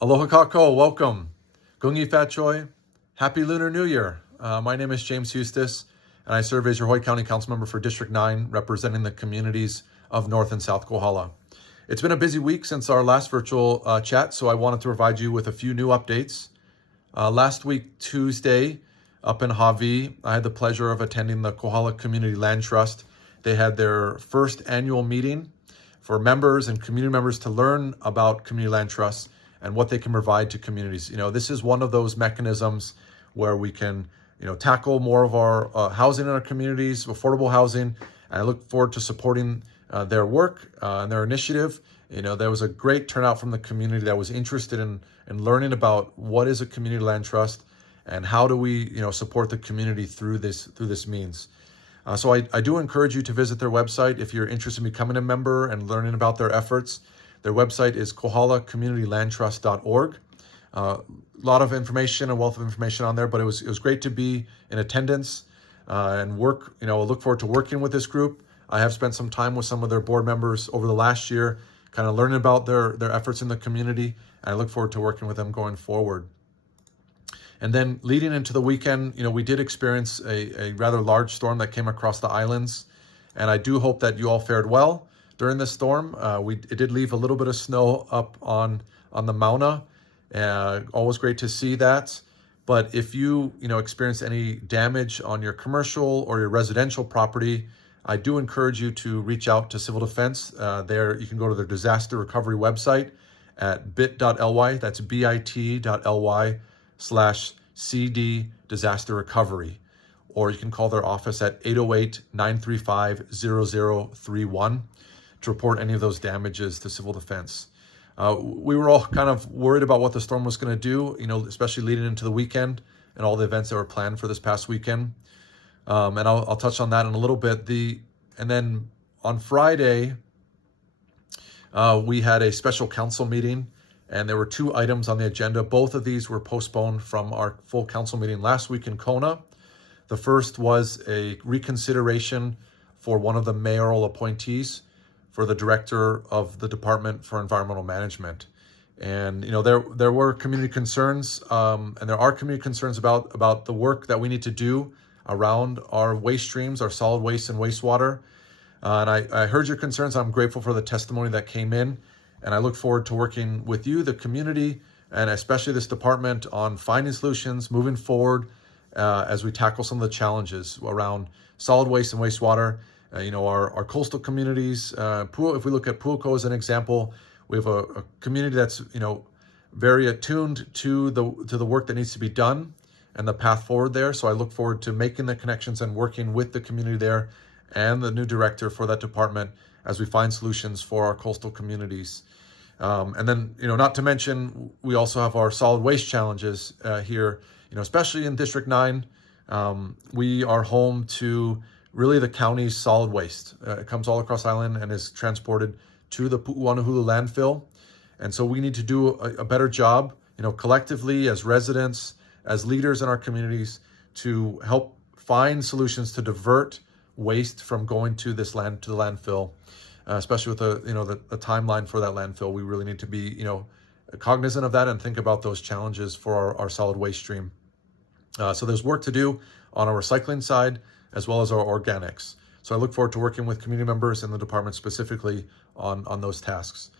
Aloha kako, welcome. Gungi Fat Choi. Happy Lunar New Year. My name is James Hustace, and I serve as your Hawaii County Council Member for District 9, representing the communities of North and South Kohala. It's been a busy week since our last virtual chat, so I wanted to provide you with a few new updates. Last week, Tuesday, up in Hawaii, I had the pleasure of attending the Kohala Community Land Trust. They had their first annual meeting for members and community members to learn about community land trusts and what they can provide to communities. This is one of those mechanisms where we can, tackle more of our housing in our communities, affordable housing. And I look forward to supporting their work and their initiative. There was a great turnout from the community that was interested in learning about what is a community land trust and how do we, support the community through this means. So I do encourage you to visit their website if you're interested in becoming a member and learning about their efforts. Their website is kohalacommunitylandtrust.org. A lot of information, a wealth of information on there, but it was great to be in attendance and work. I look forward to working with this group. I have spent some time with some of their board members over the last year, kind of learning about their efforts in the community, and I look forward to working with them going forward. And then leading into the weekend, we did experience a rather large storm that came across the islands, and I do hope that you all fared well during this storm. It did leave a little bit of snow up on the Mauna. Always great to see that. But if you experience any damage on your commercial or your residential property, I do encourage you to reach out to Civil Defense. There you can go to their disaster recovery website at bit.ly. That's bit.ly/CD disaster recovery. Or you can call their office at 808-935-0031 to report any of those damages to Civil Defense. We were all kind of worried about what the storm was going to do, especially leading into the weekend and all the events that were planned for this past weekend. And I'll touch on that in a little bit. And then on Friday, we had a special council meeting, and there were 2 items on the agenda. Both of these were postponed from our full council meeting last week in Kona. The first was a reconsideration for one of the mayoral appointees for the director of the Department for Environmental Management. And there were community concerns, and there are community concerns about the work that we need to do around our waste streams, our solid waste and wastewater. And I heard your concerns. I'm grateful for the testimony that came in, and I look forward to working with you, the community, and especially this department on finding solutions moving forward as we tackle some of the challenges around solid waste and wastewater. Our coastal communities, if we look at Pu'uko as an example, we have a community that's, very attuned to the work that needs to be done and the path forward there. So I look forward to making the connections and working with the community there and the new director for that department as we find solutions for our coastal communities. And then, not to mention, we also have our solid waste challenges here, especially in District 9. We are home to really the county's solid waste. It comes all across the island and is transported to the Pu'uanuhulu landfill. And so we need to do a better job, collectively as residents, as leaders in our communities, to help find solutions to divert waste from going to the landfill, especially with the timeline for that landfill. We really need to be, cognizant of that and think about those challenges for our solid waste stream. So there's work to do on our recycling side, as well as our organics. So I look forward to working with community members in the department specifically on those tasks.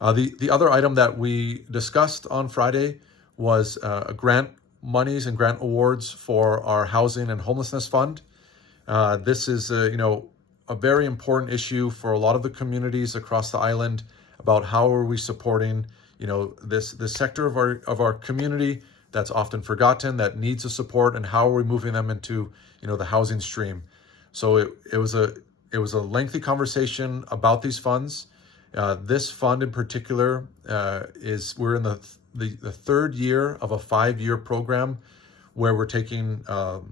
The other item that we discussed on Friday was grant monies and grant awards for our housing and homelessness fund. This is a very important issue for a lot of the communities across the island about how are we supporting this sector of our community that's often forgotten, that needs a support, and how are we moving them into the housing stream. So it was a lengthy conversation about these funds. This fund in particular we're in the 3rd year of a 5-year program where we're taking a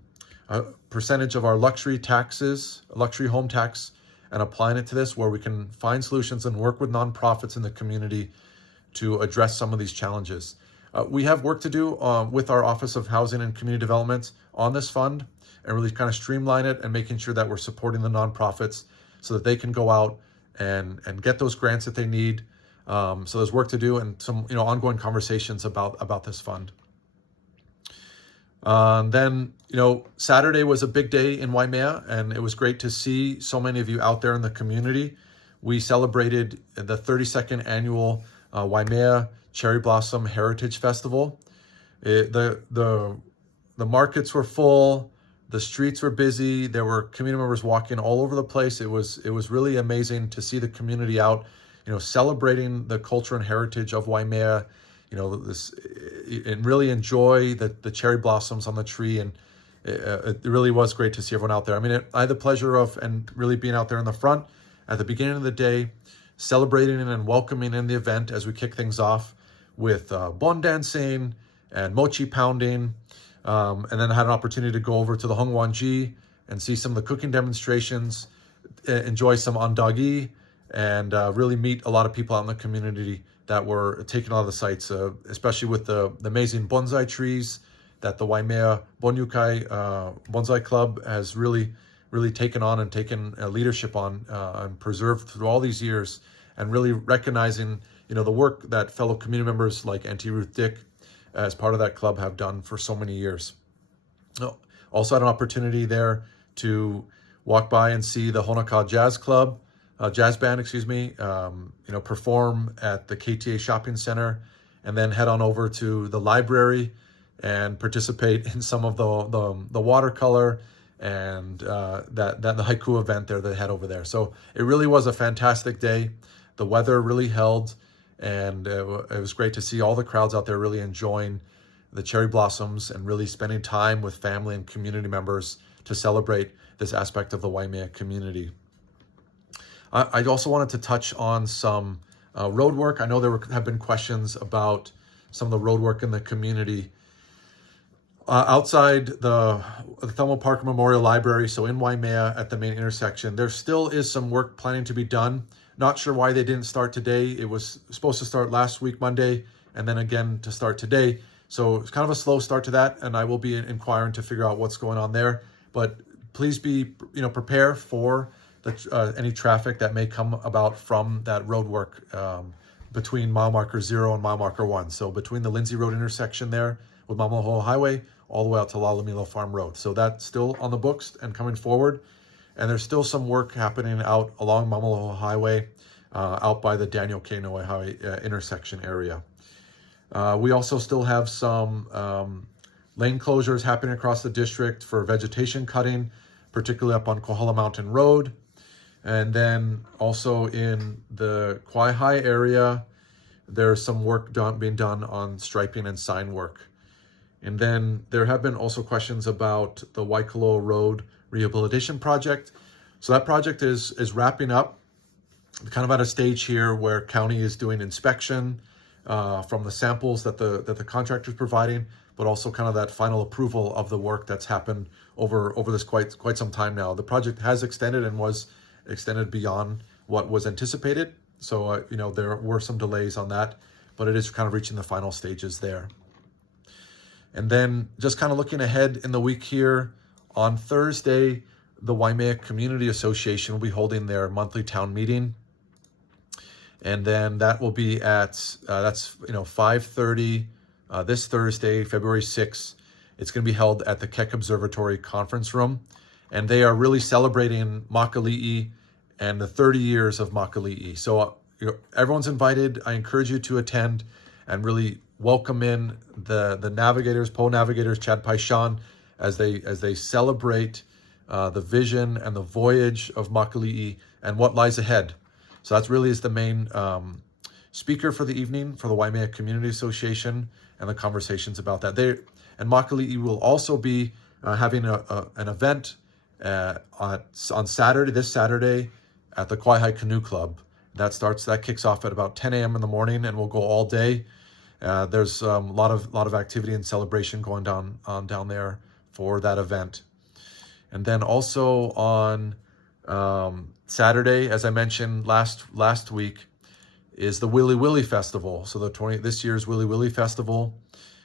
percentage of our luxury home tax, and applying it to this, where we can find solutions and work with nonprofits in the community to address some of these challenges. We have work to do with our Office of Housing and Community Development on this fund, and really kind of streamline it and making sure that we're supporting the nonprofits so that they can go out and get those grants that they need, So there's work to do and some ongoing conversations about this fund. Then, Saturday was a big day in Waimea, and it was great to see so many of you out there in the community. We celebrated the 32nd annual Waimea Cherry Blossom Heritage Festival. The markets were full, the streets were busy. There were community members walking all over the place. It was really amazing to see the community out, celebrating the culture and heritage of Waimea. And really enjoy the cherry blossoms on the tree, and it really was great to see everyone out there. I mean, I had the pleasure of and really being out there in the front at the beginning of the day, celebrating and welcoming in the event as we kick things off with bon dancing and mochi pounding, and then I had an opportunity to go over to the Hongwanji and see some of the cooking demonstrations, enjoy some andagi, and really meet a lot of people out in the community that were taking all the sites, especially with the amazing bonsai trees that the Waimea Bonyukai Bonsai Club has really taken on and taken leadership on and preserved through all these years, and really recognizing the work that fellow community members like Auntie Ruth Dick as part of that club have done for so many years. Also had an opportunity there to walk by and see the Honoka Jazz Club, jazz band, perform at the KTA Shopping Center, and then head on over to the library and participate in some of the watercolor and the haiku event there that they had over there. So it really was a fantastic day. The weather really held, and it was great to see all the crowds out there really enjoying the cherry blossoms and really spending time with family and community members to celebrate this aspect of the Waimea community. I also wanted to touch on some road work. I know there have been questions about some of the road work in the community. Outside the Thelma Parker Memorial Library, so in Waimea at the main intersection, there still is some work planning to be done. Not sure why they didn't start today. It was supposed to start last week, Monday, and then again to start today. So it's kind of a slow start to that, and I will be inquiring to figure out what's going on there. But please be, prepare for any traffic that may come about from that road work between mile marker 0 and mile marker 1. So between the Lindsay Road intersection there with Mamalohoa Highway all the way out to Lalamilo Farm Road. So that's still on the books and coming forward. And there's still some work happening out along Mamalohoa Highway out by the Daniel Kainoe Highway intersection area. We also still have some lane closures happening across the district for vegetation cutting, particularly up on Kohala Mountain Road. And then also in the Kauai High area, there's some work being done on striping and sign work. And then there have been also questions about the Waikoloa Road Rehabilitation Project. So that project is wrapping up, kind of at a stage here where county is doing inspection from the samples that the contractor is providing, but also kind of that final approval of the work that's happened over this quite some time now. The project has extended and was extended beyond what was anticipated. So, there were some delays on that, but it is kind of reaching the final stages there. And then just kind of looking ahead in the week here, on Thursday, the Waimea Community Association will be holding their monthly town meeting. And then that will be at, 5:30 this Thursday, February 6th. It's going to be held at the Keck Observatory Conference Room. And they are really celebrating Makali'i and the 30 years of Makali'i. So everyone's invited. I encourage you to attend and really welcome in the navigators, Poe navigators, Chad Paishan, as they celebrate the vision and the voyage of Makali'i and what lies ahead. So that really is the main speaker for the evening for the Waimea Community Association and the conversations about that. And Makali'i will also be having an event on Saturday, this Saturday, at the Kauai Canoe Club. That kicks off at about 10 a.m. in the morning and will go all day. There's a lot of activity and celebration going down there for that event. And then also on Saturday, as I mentioned last week, is the Willy Willy Festival. So this year's Willy Willy Festival.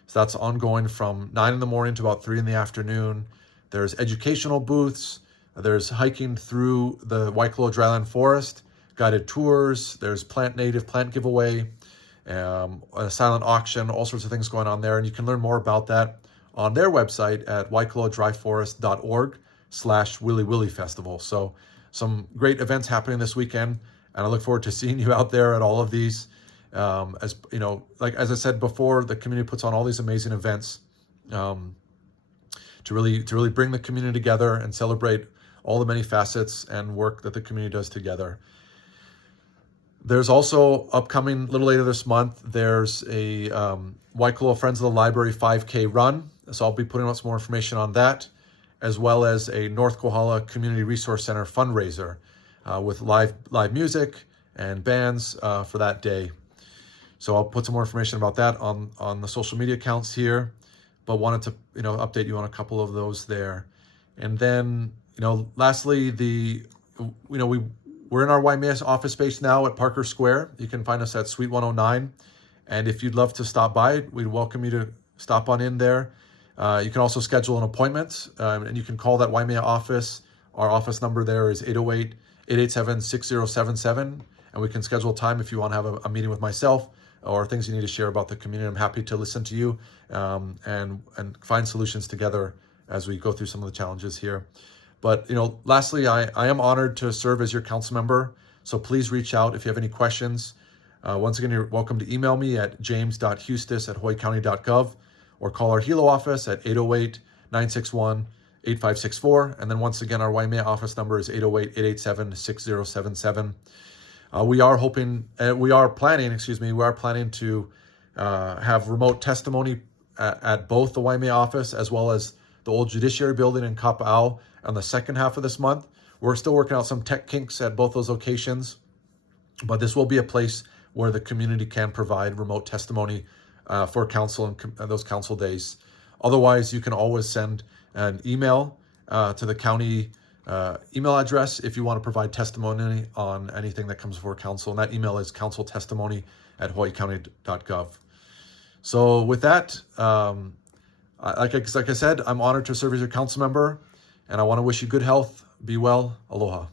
So that's ongoing from 9 in the morning to about 3 in the afternoon. There's educational booths. There's hiking through the Waikoloa Dryland Forest, guided tours, there's plant giveaway, a silent auction, all sorts of things going on there. And you can learn more about that on their website at waikoladryforest.org/Willy Willy Festival. So some great events happening this weekend, and I look forward to seeing you out there at all of these. As you know, as I said before, the community puts on all these amazing events to really bring the community together and celebrate all the many facets and work that the community does together. There's also upcoming a little later this month, there's a Waikola Friends of the Library 5K run. So I'll be putting out some more information on that, as well as a North Kohala Community Resource Center fundraiser with live music and bands for that day. So I'll put some more information about that on the social media accounts here, but wanted to update you on a couple of those there. And then lastly, we're in our Waimea office space now at Parker Square. You can find us at Suite 109. And if you'd love to stop by, we'd welcome you to stop on in there. You can also schedule an appointment, and you can call that Waimea office. Our office number there is 808-887-6077. And we can schedule time if you want to have a meeting with myself or things you need to share about the community. I'm happy to listen to you and find solutions together as we go through some of the challenges here. But, lastly, I am honored to serve as your council member. So please reach out if you have any questions. Once again, you're welcome to email me at james.hustace@hawaiicounty.gov or call our Hilo office at 808-961-8564. And then once again, our Waimea office number is 808-887-6077. We are planning to have remote testimony at both the Waimea office as well as the old Judiciary Building in Kapa'au on the second half of this month. We're still working out some tech kinks at both those locations, but this will be a place where the community can provide remote testimony for council and those council days. Otherwise, you can always send an email to the county email address if you want to provide testimony on anything that comes before council, and that email is counciltestimony@hawaiicounty.gov. So with that, like I said, I'm honored to serve as your council member, and I want to wish you good health. Be well. Aloha.